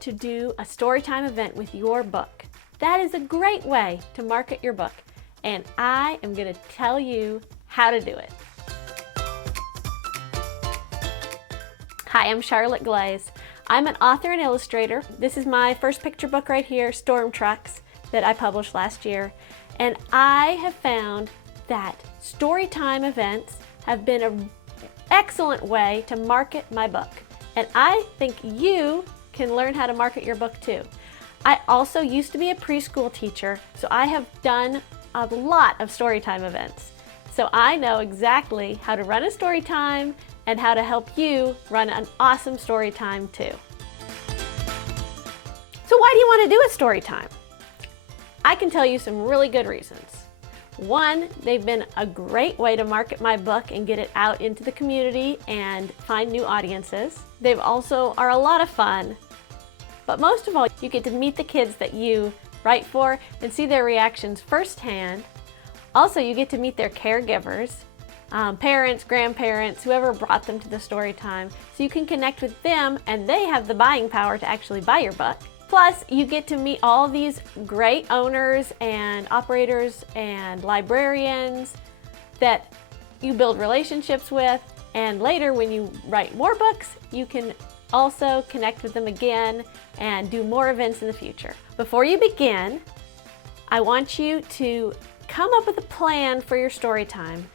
to do a storytime event with your book. That is a great way to market your book, and I am going to tell you how to do it. Hi, I'm Charlotte Glaze. I'm an author and illustrator. This is my first picture book right here, Storm Trucks, that I published last year. And I have found that storytime events have been an excellent way to market my book. And I think you can learn how to market your book too. I also used to be a preschool teacher, so I have done a lot of storytime events. So I know exactly how to run a story time and how to help you run an awesome story time too. So why do you want to do a story time? I can tell you some really good reasons. One, they've been a great way to market my book and get it out into the community and find new audiences. They've also are a lot of fun. But most of all, you get to meet the kids that you write for and see their reactions firsthand. Also, you get to meet their caregivers, parents, grandparents, whoever brought them to the story time, so you can connect with them and they have the buying power to actually buy your book. Plus, you get to meet all these great owners and operators and librarians that you build relationships with, and later when you write more books, you can also connect with them again and do more events in the future. Before you begin, I want you to come up with a plan for your story time.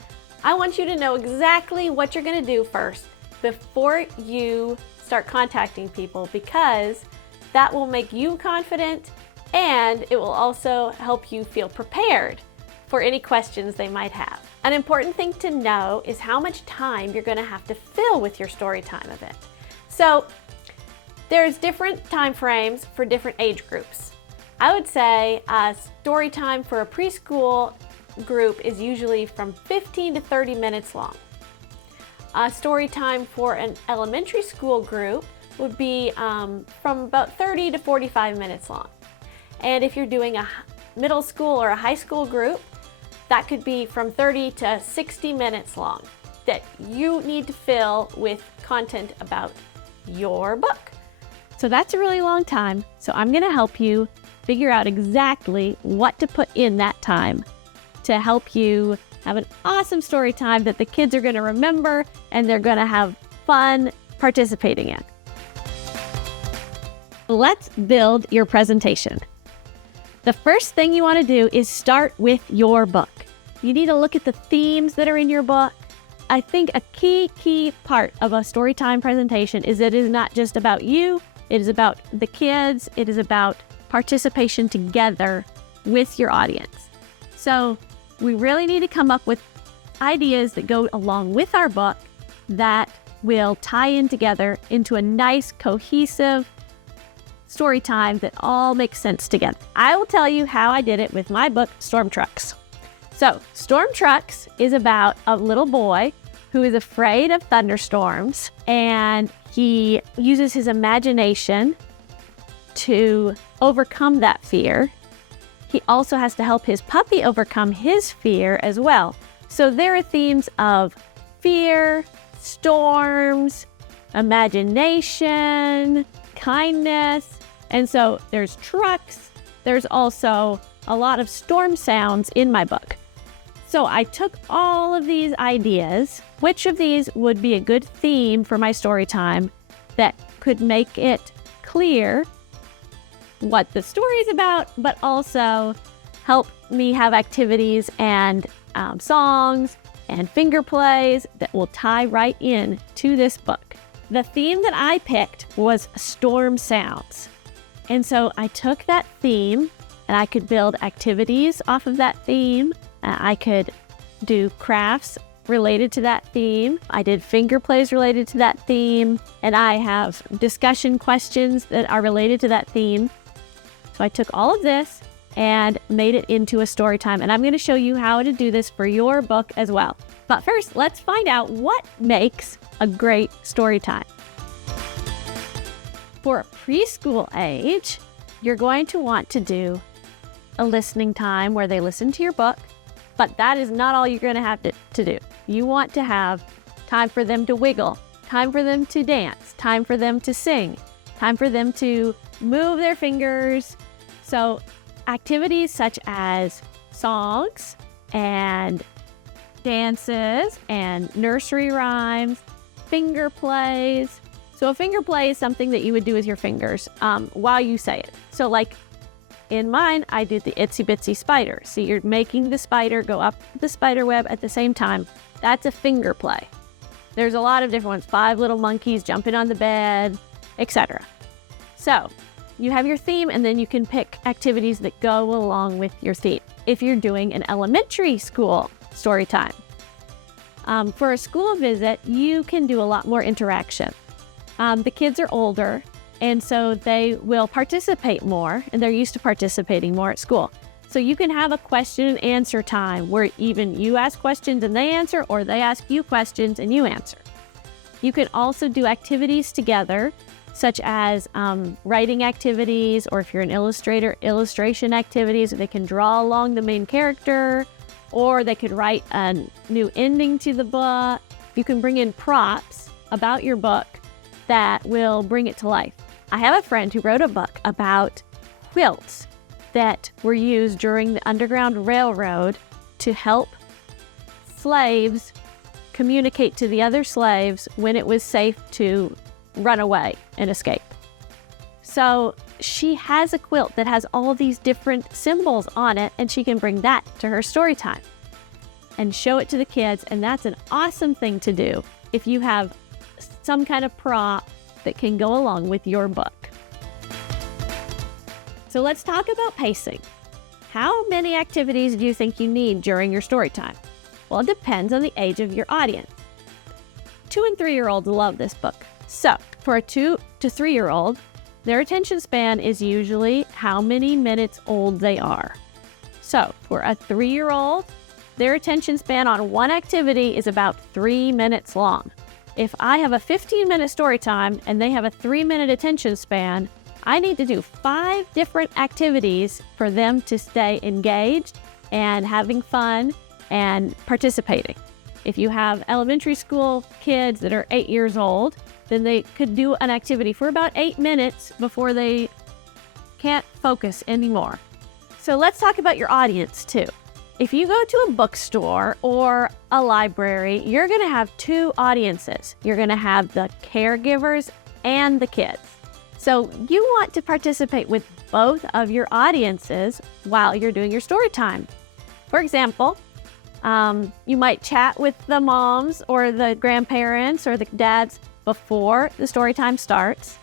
I want you to know exactly what you're going to do first before you start contacting people, because that will make you confident and it will also help you feel prepared for any questions they might have. An important thing to know is how much time you're going to have to fill with your story time event. So there's different time frames for different age groups. I would say a story time for a preschool group is usually from 15 to 30 minutes long. A story time for an elementary school group would be from about 30 to 45 minutes long. And if you're doing a middle school or a high school group, that could be from 30 to 60 minutes long that you need to fill with content about your book. So that's a really long time. So I'm going to help you figure out exactly what to put in that time to help you have an awesome story time that the kids are going to remember and they're going to have fun participating in. Let's build your presentation. The first thing you want to do is start with your book. You need to look at the themes that are in your book. I think a key part of a storytime presentation is that it is not just about you, it is about the kids, it is about participation together with your audience. So we really need to come up with ideas that go along with our book that will tie in together into a nice, cohesive story time that all makes sense together. I will tell you how I did it with my book, Storm Trucks. So, Storm Trucks is about a little boy who is afraid of thunderstorms, and he uses his imagination to overcome that fear. He also has to help his puppy overcome his fear as well. So there are themes of fear, storms, imagination, kindness, and so there's trucks. There's also a lot of storm sounds in my book. So I took all of these ideas. Which of these would be a good theme for my story time that could make it clear what the story is about, but also help me have activities and songs and finger plays that will tie right in to this book. The theme that I picked was storm sounds. And so I took that theme and I could build activities off of that theme. I could do crafts related to that theme. I did finger plays related to that theme. And I have discussion questions that are related to that theme. So I took all of this and made it into a story time. And I'm going to show you how to do this for your book as well. But first, let's find out what makes a great story time. For a preschool age, you're going to want to do a listening time where they listen to your book, but that is not all you're going to have to do. You want to have time for them to wiggle, time for them to dance, time for them to sing, Time for them to move their fingers. So activities such as songs and dances and nursery rhymes, finger plays. So a finger play is something that you would do with your fingers while you say it. So like in mine, I did the itsy bitsy spider. So you're making the spider go up the spider web at the same time. That's a finger play. There's a lot of different ones. 5 little monkeys jumping on the bed, etc. So you have your theme, and then you can pick activities that go along with your theme. If you're doing an elementary school story time, for a school visit, you can do a lot more interaction. The kids are older, and so they will participate more, and they're used to participating more at school. So you can have a question and answer time where even you ask questions and they answer, or they ask you questions and you answer. You can also do activities together, such as writing activities, or if you're an illustrator, illustration activities. They can draw along the main character, or they could write a new ending to the book. You can bring in props about your book that will bring it to life. I have a friend who wrote a book about quilts that were used during the Underground Railroad to help slaves communicate to the other slaves when it was safe to run away and escape. So she has a quilt that has all these different symbols on it, and she can bring that to her story time and show it to the kids. And that's an awesome thing to do if you have some kind of prop that can go along with your book. So let's talk about pacing. How many activities do you think you need during your story time? Well, it depends on the age of your audience. 2 and 3-year-olds love this book. So for a 2 to 3-year-old, their attention span is usually how many minutes old they are. So for a 3-year-old, their attention span on one activity is about 3 minutes long. If I have a 15-minute story time and they have a 3-minute attention span, I need to do 5 different activities for them to stay engaged and having fun and participating. If you have elementary school kids that are 8 years old, then they could do an activity for about 8 minutes before they can't focus anymore. So let's talk about your audience too. If you go to a bookstore or a library, you're going to have 2 audiences. You're going to have the caregivers and the kids. So you want to participate with both of your audiences while you're doing your story time. For example, you might chat with the moms or the grandparents or the dads before the story time starts,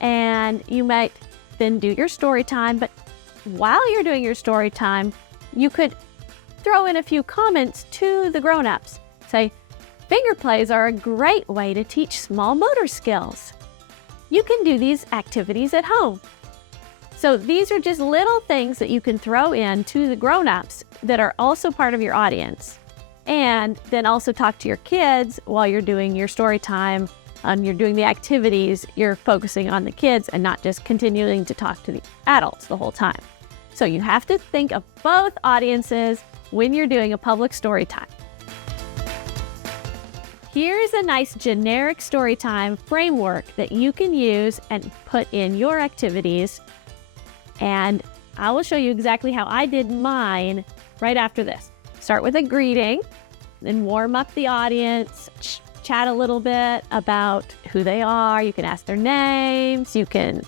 and you might then do your story time. But while you're doing your story time, you could throw in a few comments to the grown-ups. Say, finger plays are a great way to teach small motor skills. You can do these activities at home. So these are just little things that you can throw in to the grown-ups that are also part of your audience. And then also talk to your kids while you're doing your story time. You're doing the activities, you're focusing on the kids and not just continuing to talk to the adults the whole time. So you have to think of both audiences when you're doing a public story time. Here's a nice generic story time framework that you can use and put in your activities. And I will show you exactly how I did mine right after this. Start with a greeting, then warm up the audience, chat a little bit about who they are. You can ask their names. You can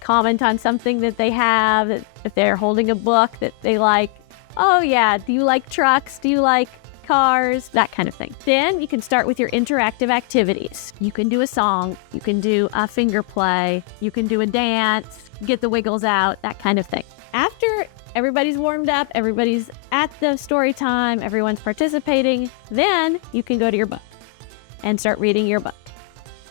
comment on something that they have. If they're holding a book that they like, oh yeah, do you like trucks? Do you like cars? That kind of thing. Then you can start with your interactive activities. You can do a song. You can do a finger play. You can do a dance, get the wiggles out, that kind of thing. After everybody's warmed up, everybody's at the story time, everyone's participating, then you can go to your book and start reading your book.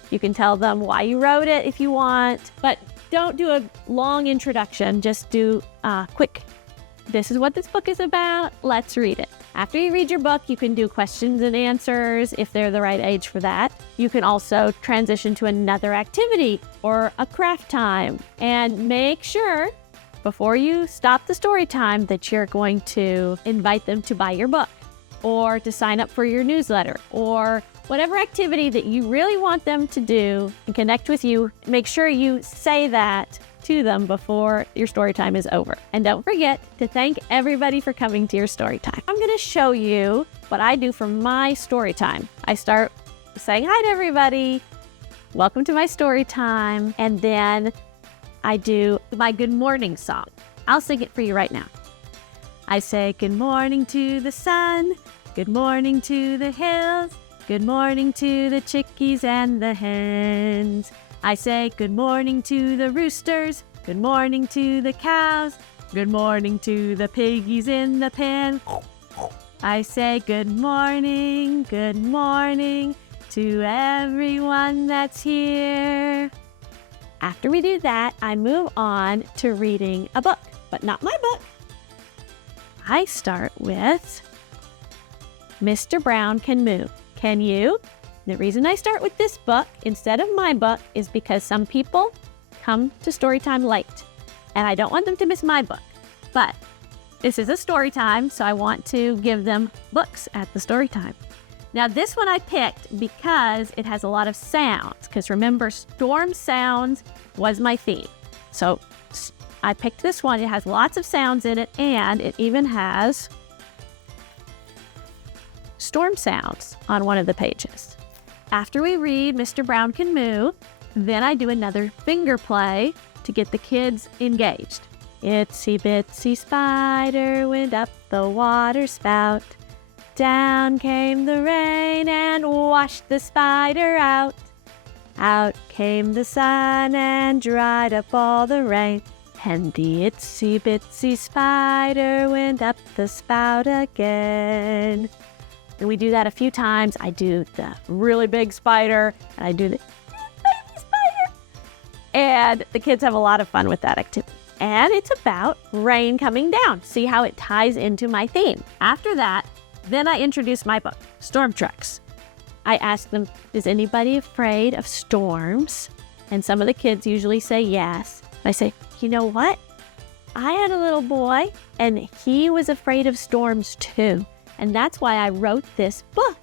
You can tell them why you wrote it if you want, but don't do a long introduction. Just do a quick, this is what this book is about, let's read it. After you read your book, you can do questions and answers if they're the right age for that. You can also transition to another activity or a craft time, and make sure before you stop the story time that you're going to invite them to buy your book or to sign up for your newsletter or Whatever activity that you really want them to do and connect with you, make sure you say that to them before your story time is over. And don't forget to thank everybody for coming to your story time. I'm going to show you what I do for my story time. I start saying hi to everybody. Welcome to my story time. And then I do my good morning song. I'll sing it for you right now. I say, good morning to the sun. Good morning to the hills. Good morning to the chickies and the hens. I say, good morning to the roosters. Good morning to the cows. Good morning to the piggies in the pen. I say, good morning to everyone that's here. After we do that, I move on to reading a book, but not my book. I start with Mr. Brown Can Move. Can you? The reason I start with this book instead of my book is because some people come to Storytime late, and I don't want them to miss my book. But this is a story time, so I want to give them books at the story time. Now, this one I picked because it has a lot of sounds, because remember, storm sounds was my theme. So I picked this one. It has lots of sounds in it, and it even has storm sounds on one of the pages. After we read Mr. Brown Can Move, then I do another finger play to get the kids engaged. Itsy bitsy spider went up the water spout. Down came the rain and washed the spider out. Out came the sun and dried up all the rain. And the itsy bitsy spider went up the spout again. And we do that a few times. I do the really big spider, and I do the baby spider. And the kids have a lot of fun with that activity. And it's about rain coming down. See how it ties into my theme. After that, then I introduce my book, Storm Trucks. I ask them, is anybody afraid of storms? And some of the kids usually say yes. I say, you know what? I had a little boy, and he was afraid of storms too. And that's why I wrote this book,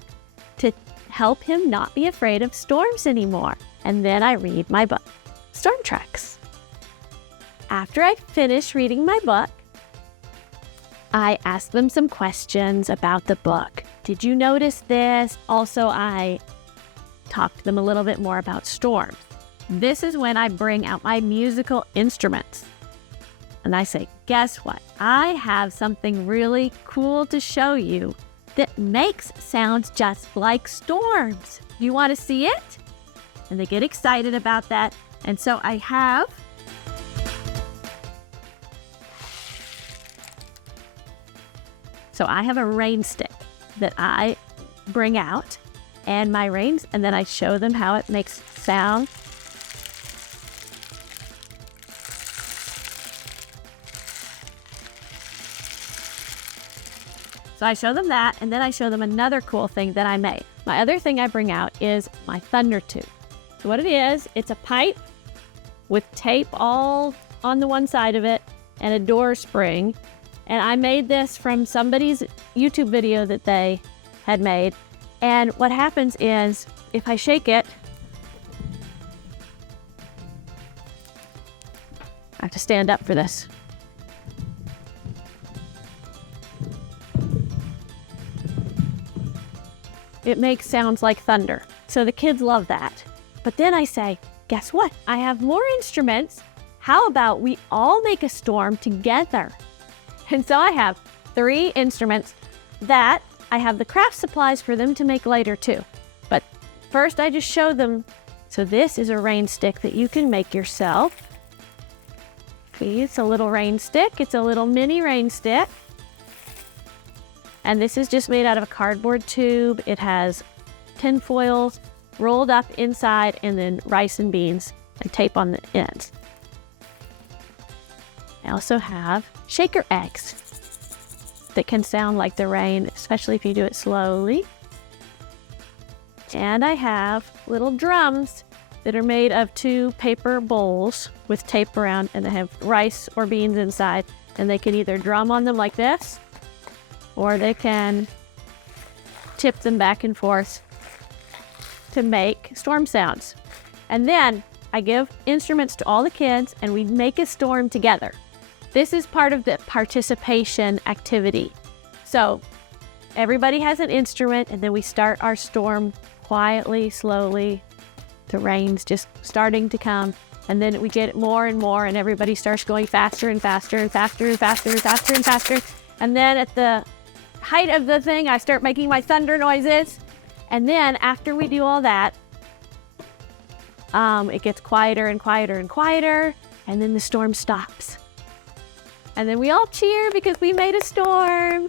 to help him not be afraid of storms anymore. And then I read my book, Storm Trucks. After I finish reading my book, I ask them some questions about the book. Did you notice this? Also, I talk to them a little bit more about storms. This is when I bring out my musical instruments. And I say, guess what? I have something really cool to show you that makes sounds just like storms. You want to see it? And they get excited about that. And so I have a rain stick that I bring out, and my rains, and then I show them how it makes sound. So I show them that, and then I show them another cool thing that I made. My other thing I bring out is my thunder tube. So what it is, it's a pipe with tape all on the one side of it and a door spring. And I made this from somebody's YouTube video that they had made. And what happens is, if I shake it, I have to stand up for this. It makes sounds like thunder. So the kids love that. But then I say, guess what? I have more instruments. How about we all make a storm together? And so I have 3 instruments that I have the craft supplies for them to make later too. But first I just show them. So this is a rain stick that you can make yourself. See, it's a little rain stick. It's a little mini rain stick. And this is just made out of a cardboard tube. It has tin foil rolled up inside, and then rice and beans and tape on the ends. I also have shaker eggs that can sound like the rain, especially if you do it slowly. And I have little drums that are made of 2 paper bowls with tape around, and they have rice or beans inside. And they can either drum on them like this, or they can tip them back and forth to make storm sounds. And then I give instruments to all the kids and we make a storm together. This is part of the participation activity. So everybody has an instrument and then we start our storm quietly, slowly. The rain's just starting to come. And then we get it more and more and everybody starts going faster and faster and faster and faster and faster and faster. And then at the height of the thing, I start making my thunder noises. And then after we do all that, it gets quieter and quieter and quieter. And then the storm stops. And then we all cheer because we made a storm.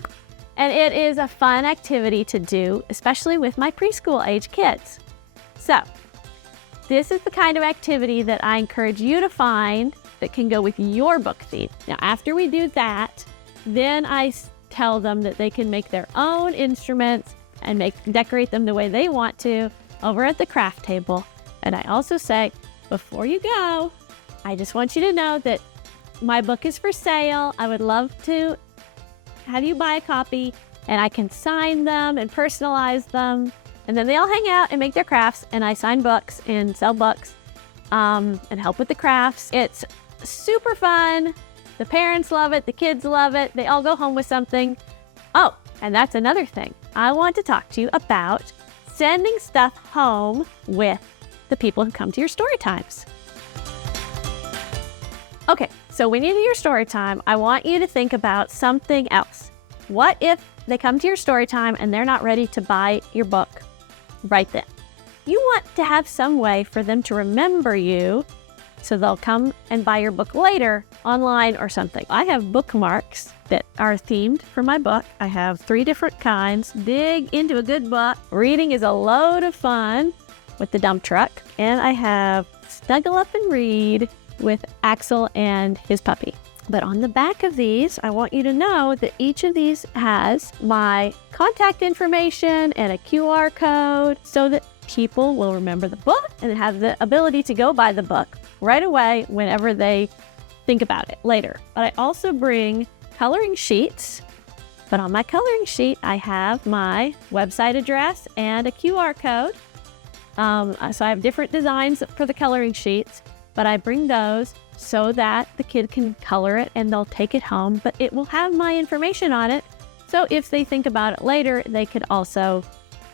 And it is a fun activity to do, especially with my preschool age kids. So this is the kind of activity that I encourage you to find that can go with your book theme. Now, after we do that, then I tell them that they can make their own instruments and decorate them the way they want to over at the craft table. And I also say, before you go, I just want you to know that my book is for sale. I would love to have you buy a copy and I can sign them and personalize them. And then they all hang out and make their crafts and I sign books and sell books and help with the crafts. It's super fun. The parents love it. The kids love it. They all go home with something. Oh, and that's another thing. I want to talk to you about sending stuff home with the people who come to your story times. Okay, so when you do your story time, I want you to think about something else. What if they come to your story time and they're not ready to buy your book right then? You want to have some way for them to remember you so they'll come and buy your book later online or something. I have bookmarks that are themed for my book. I have 3 different kinds. Dig into a good book. Reading is a load of fun with the dump truck. And I have Snuggle Up and Read with Axel and his puppy. But on the back of these, I want you to know that each of these has my contact information and a QR code so that people will remember the book and have the ability to go buy the book right away whenever they think about it later. But I also bring coloring sheets. But on my coloring sheet, I have my website address and a QR code. So I have different designs for the coloring sheets. But I bring those so that the kid can color it and they'll take it home, but it will have my information on it. So if they think about it later, they could also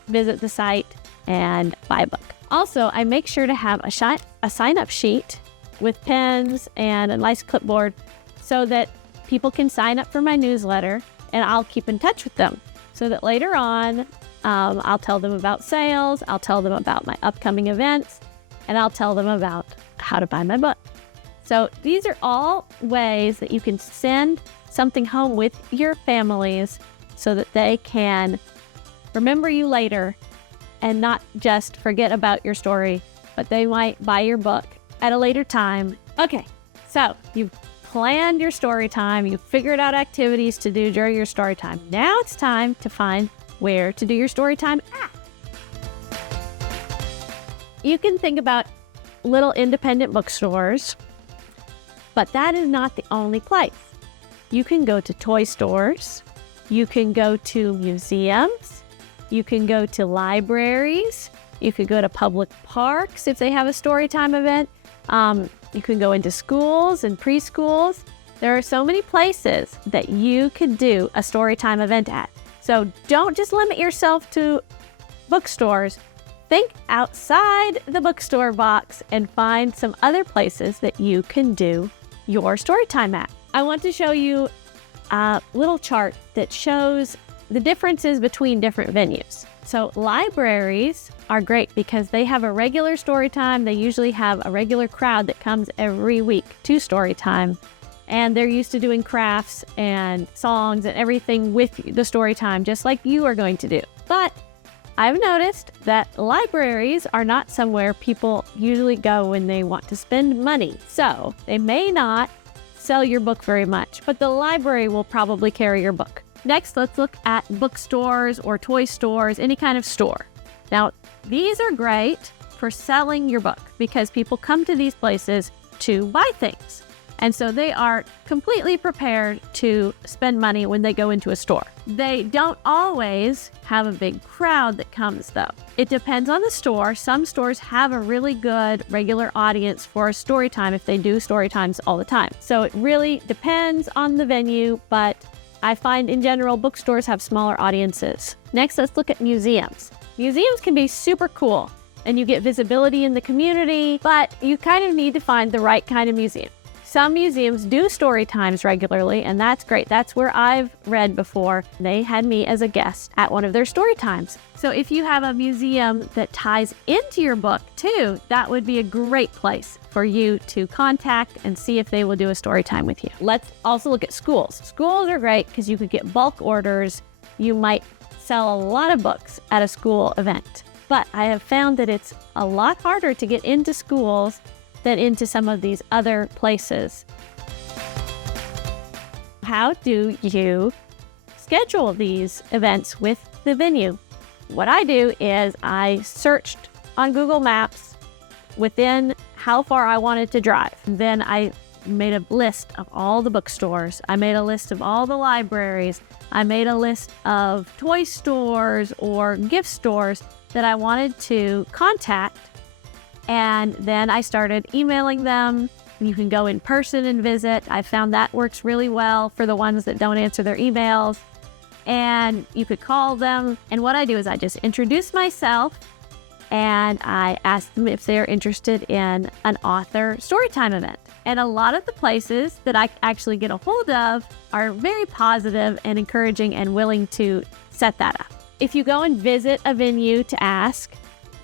visit the site and buy a book. Also, I make sure to have a sign-up sheet with pens and a nice clipboard so that people can sign up for my newsletter and I'll keep in touch with them so that later on, I'll tell them about sales, I'll tell them about my upcoming events, and I'll tell them about how to buy my book. So these are all ways that you can send something home with your families so that they can remember you later and not just forget about your story, but they might buy your book at a later time. Okay, so you've planned your story time, you've figured out activities to do during your story time. Now it's time to find where to do your story time at. You can think about little independent bookstores, but that is not the only place. You can go to toy stores, you can go to museums, you can go to libraries, you could go to public parks if they have a storytime event. You can go into schools and preschools. There are so many places that you could do a storytime event at. So don't just limit yourself to bookstores. Think outside the bookstore box and find some other places that you can do your storytime at. I want to show you a little chart that shows the differences between different venues. So libraries are great because they have a regular story time. They usually have a regular crowd that comes every week to story time. And they're used to doing crafts and songs and everything with the story time, just like you are going to do. But I've noticed that libraries are not somewhere people usually go when they want to spend money. So they may not sell your book very much, but the library will probably carry your book. Next, let's look at bookstores or toy stores, any kind of store. Now, these are great for selling your book because people come to these places to buy things. And so they are completely prepared to spend money when they go into a store. They don't always have a big crowd that comes though. It depends on the store. Some stores have a really good regular audience for a story time if they do story times all the time. So it really depends on the venue, but I find in general bookstores have smaller audiences. Next, let's look at museums. Museums can be super cool and you get visibility in the community, but you kind of need to find the right kind of museum. Some museums do story times regularly, and that's great. That's where I've read before. They had me as a guest at one of their story times. So if you have a museum that ties into your book too, that would be a great place for you to contact and see if they will do a story time with you. Let's also look at schools. Schools are great because you could get bulk orders. You might sell a lot of books at a school event. But I have found that it's a lot harder to get into schools than into some of these other places. How do you schedule these events with the venue? What I do is I searched on Google Maps within how far I wanted to drive. Then I made a list of all the bookstores. I made a list of all the libraries. I made a list of toy stores or gift stores that I wanted to contact. And then I started emailing them. You can go in person and visit. I found that works really well for the ones that don't answer their emails. And you could call them. And what I do is I just introduce myself and I ask them if they're interested in an author storytime event. And a lot of the places that I actually get a hold of are very positive and encouraging and willing to set that up. If you go and visit a venue to ask,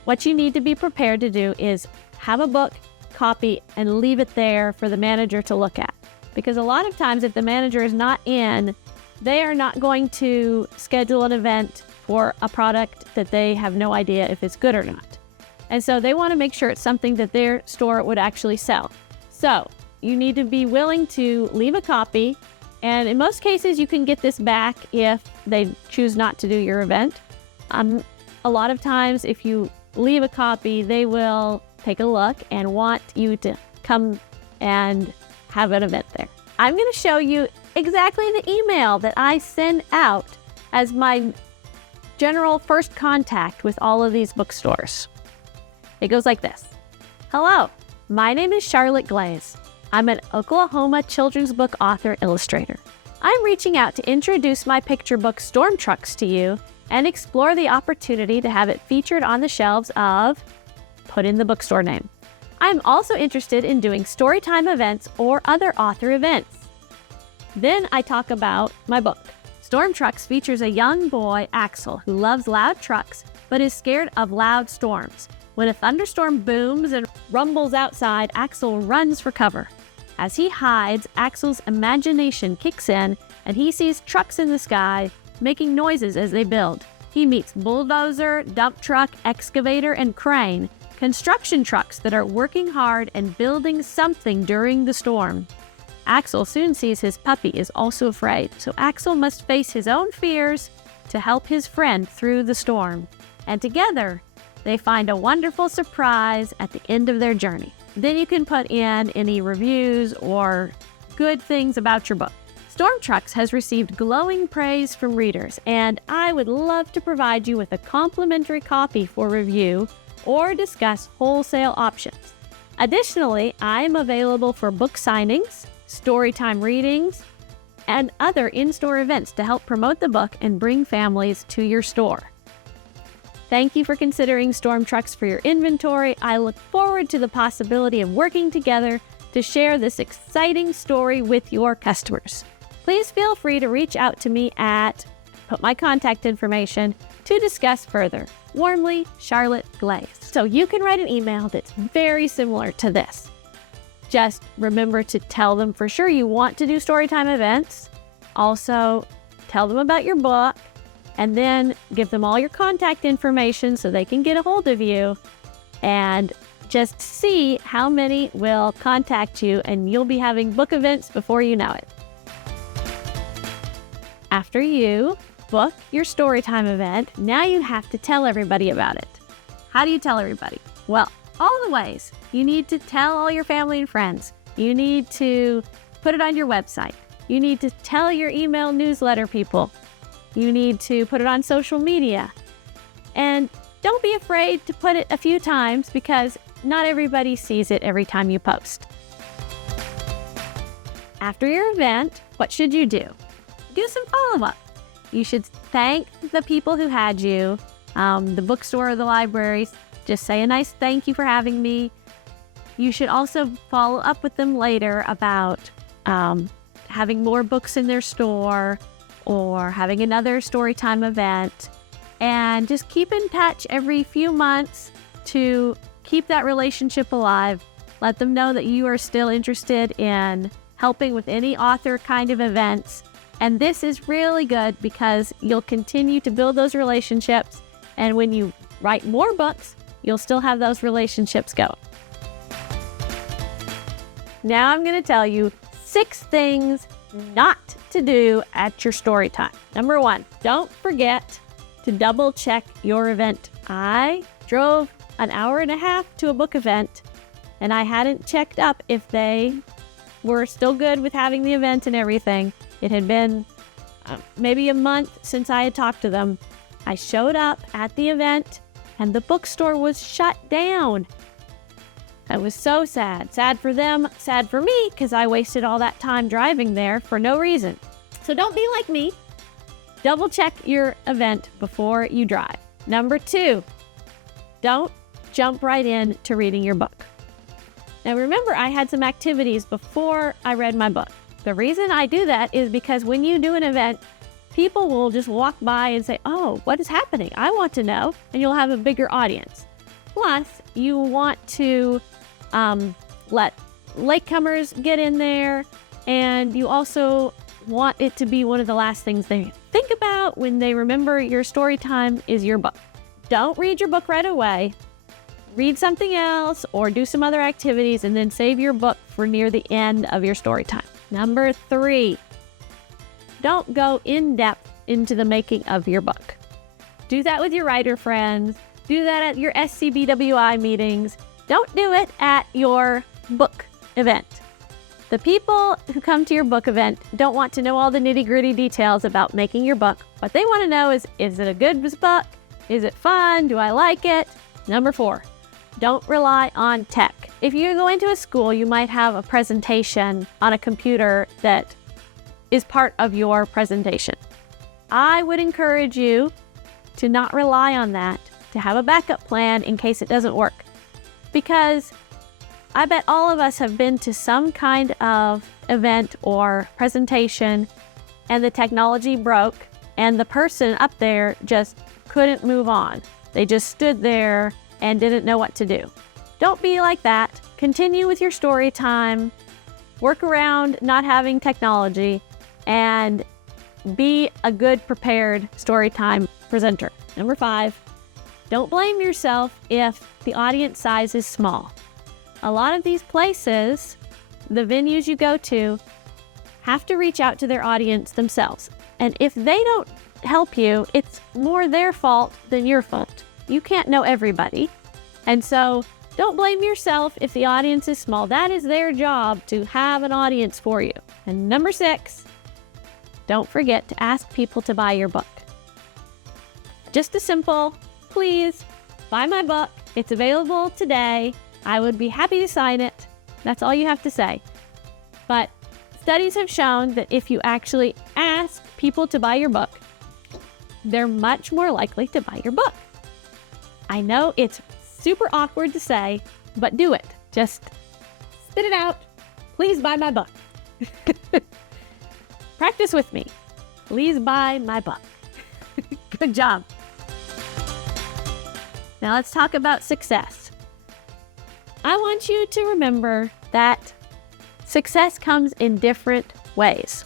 what you need to be prepared to do is have a book, copy, and leave it there for the manager to look at. Because a lot of times if the manager is not in, they are not going to schedule an event for a product that they have no idea if it's good or not. And so they want to make sure it's something that their store would actually sell. So you need to be willing to leave a copy. And in most cases, you can get this back if they choose not to do your event. A lot of times, if you leave a copy, they will take a look and want you to come and have an event there. I'm going to show you exactly the email that I send out as my general first contact with all of these bookstores. It goes like this. Hello, my name is Charlotte Glaze. I'm an Oklahoma children's book author illustrator. I'm reaching out to introduce my picture book Storm Trucks to you and explore the opportunity to have it featured on the shelves of, put in the bookstore name. I'm also interested in doing storytime events or other author events. Then I talk about my book. Storm Trucks features a young boy, Axel, who loves loud trucks but is scared of loud storms. When a thunderstorm booms and rumbles outside, Axel runs for cover. As he hides, Axel's imagination kicks in and he sees trucks in the sky making noises as they build. He meets bulldozer, dump truck, excavator, and crane, construction trucks that are working hard and building something during the storm. Axel soon sees his puppy is also afraid, so Axel must face his own fears to help his friend through the storm. And together, they find a wonderful surprise at the end of their journey. Then you can put in any reviews or good things about your book. Storm Trucks has received glowing praise from readers, and I would love to provide you with a complimentary copy for review or discuss wholesale options. Additionally, I am available for book signings, storytime readings, and other in-store events to help promote the book and bring families to your store. Thank you for considering Storm Trucks for your inventory. I look forward to the possibility of working together to share this exciting story with your customers. Please feel free to reach out to me at, put my contact information, to discuss further. Warmly, Charlotte Glaze. So you can write an email that's very similar to this. Just remember to tell them for sure you want to do storytime events. Also, tell them about your book, and then give them all your contact information so they can get a hold of you, and just see how many will contact you, and you'll be having book events before you know it. After you book your storytime event, now you have to tell everybody about it. How do you tell everybody? Well, all the ways. You need to tell all your family and friends. You need to put it on your website. You need to tell your email newsletter people. You need to put it on social media. And don't be afraid to put it a few times because not everybody sees it every time you post. After your event, what should you do? Do some follow-up. You should thank the people who had you, the bookstore or the libraries. Just say a nice thank you for having me. You should also follow up with them later about having more books in their store or having another Storytime event. And just keep in touch every few months to keep that relationship alive. Let them know that you are still interested in helping with any author kind of events. And this is really good because you'll continue to build those relationships. And when you write more books, you'll still have those relationships going. Now I'm going to tell you 6 things not to do at your story time. Number 1, don't forget to double check your event. I drove an hour and a half to a book event and I hadn't checked up if they were still good with having the event and everything. It had been maybe a month since I had talked to them. I showed up at the event and the bookstore was shut down. I was so sad. Sad for them, sad for me, because I wasted all that time driving there for no reason. So don't be like me. Double check your event before you drive. Number 2, don't jump right in to reading your book. Now remember, I had some activities before I read my book. The reason I do that is because when you do an event, people will just walk by and say, oh, what is happening? I want to know. And you'll have a bigger audience. Plus, you want to let latecomers get in there. And you also want it to be one of the last things they think about when they remember your story time is your book. Don't read your book right away. Read something else or do some other activities and then save your book for near the end of your story time. Number 3, don't go in depth into the making of your book. Do that with your writer friends. Do that at your SCBWI meetings. Don't do it at your book event. The people who come to your book event don't want to know all the nitty-gritty details about making your book. What they want to know is it a good book? Is it fun? Do I like it? Number 4, don't rely on tech. If you go into a school, you might have a presentation on a computer that is part of your presentation. I would encourage you to not rely on that, to have a backup plan in case it doesn't work. Because I bet all of us have been to some kind of event or presentation and the technology broke and the person up there just couldn't move on. They just stood there and didn't know what to do. Don't be like that. Continue with your story time. Work around not having technology and be a good prepared story time presenter. Number 5, don't blame yourself if the audience size is small. A lot of these places, the venues you go to, have to reach out to their audience themselves. And if they don't help you, it's more their fault than your fault. You can't know everybody. And so don't blame yourself if the audience is small. That is their job to have an audience for you. And number 6, don't forget to ask people to buy your book. Just a simple, please buy my book. It's available today. I would be happy to sign it. That's all you have to say. But studies have shown that if you actually ask people to buy your book, they're much more likely to buy your book. I know it's super awkward to say, but do it. Just spit it out. Please buy my book. Practice with me. Please buy my book. Good job. Now let's talk about success. I want you to remember that success comes in different ways.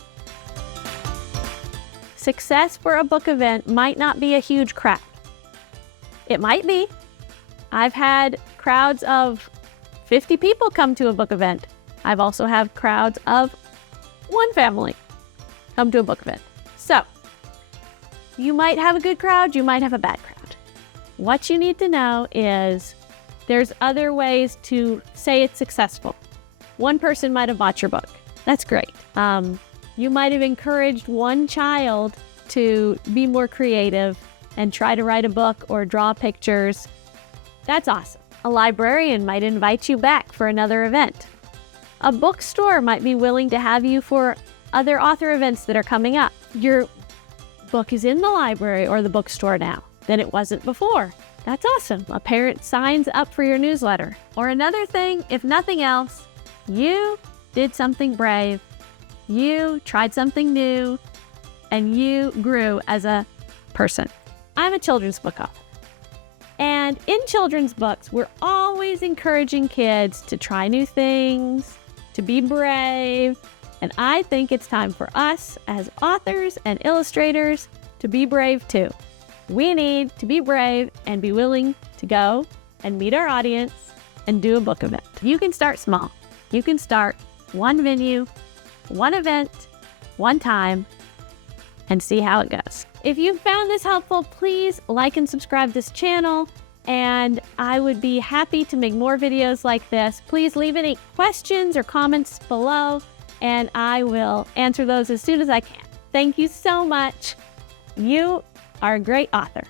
Success for a book event might not be a huge crowd. It might be. I've had crowds of 50 people come to a book event. I've also had crowds of 1 family come to a book event. So, you might have a good crowd, you might have a bad crowd. What you need to know is there's other ways to say it's successful. One person might have bought your book. That's great. You might have encouraged one child to be more creative and try to write a book or draw pictures. That's awesome. A librarian might invite you back for another event. A bookstore might be willing to have you for other author events that are coming up. Your book is in the library or the bookstore now than it wasn't before. That's awesome. A parent signs up for your newsletter. Or another thing, if nothing else, you did something brave. You tried something new, and you grew as a person. I'm a children's book author. And in children's books, we're always encouraging kids to try new things, to be brave. And I think it's time for us as authors and illustrators to be brave too. We need to be brave and be willing to go and meet our audience and do a book event. You can start small. You can start one venue, one event, one time, and see how it goes. If you found this helpful, please like and subscribe to this channel, and I would be happy to make more videos like this. Please leave any questions or comments below, and I will answer those as soon as I can. Thank you so much. You are a great author.